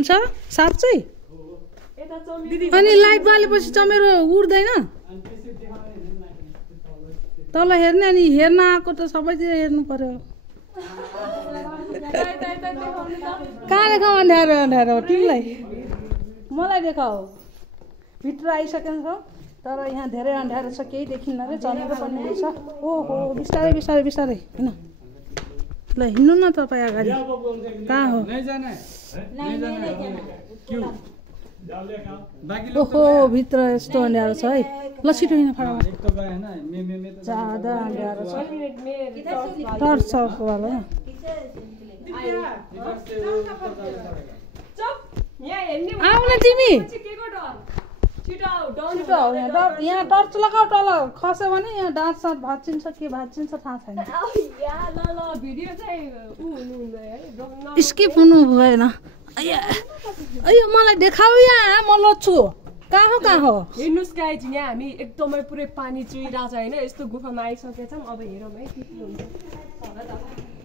हुन्छ साँच्चै अनि लाइट बालेपछि चमेरो उड्दैन तल हेर्ने अनि हेर्न आएको त सबैतिर हेर्नु पर्यो कहाँ देखाऊ अन्ध्यारो अन्ध्यारो तिमीलाई मलाई देखाऊ भित्र आइसकेको छ तर यहाँ धेरै अन्ध्यारो छ केही देखिन्न रे चमेरो पनि छ ओहो बिस्तारै बिस्तारै बिस्तारै हैन ल हिँड्नु न तपाईँ अगाडि कहाँ हो ओहो भित्र यस्तो अन्ध्यारो छ है ल छिटो हिँड्नु फटाफट ज्यादा अन्ध्यारो छ टर्च छ वाला आऊ न तिमी छिटो यहाँ टर्च लगाऊ तल खस्यो भने यहाँ दाँत साँत भाँचिन्छ के भाँचिन्छ थाहा छैन स्किप हुनु भएन अयो मलाई देखाऊ यहाँ म लड्छु कहाँ हो हेर्नुस् गाइज यहाँ हामी एकदमै पुरै पानी चुहिरहेको छ होइन यस्तो गुफामा आइसकेका छौँ अब हेरौँ है के हुन्छ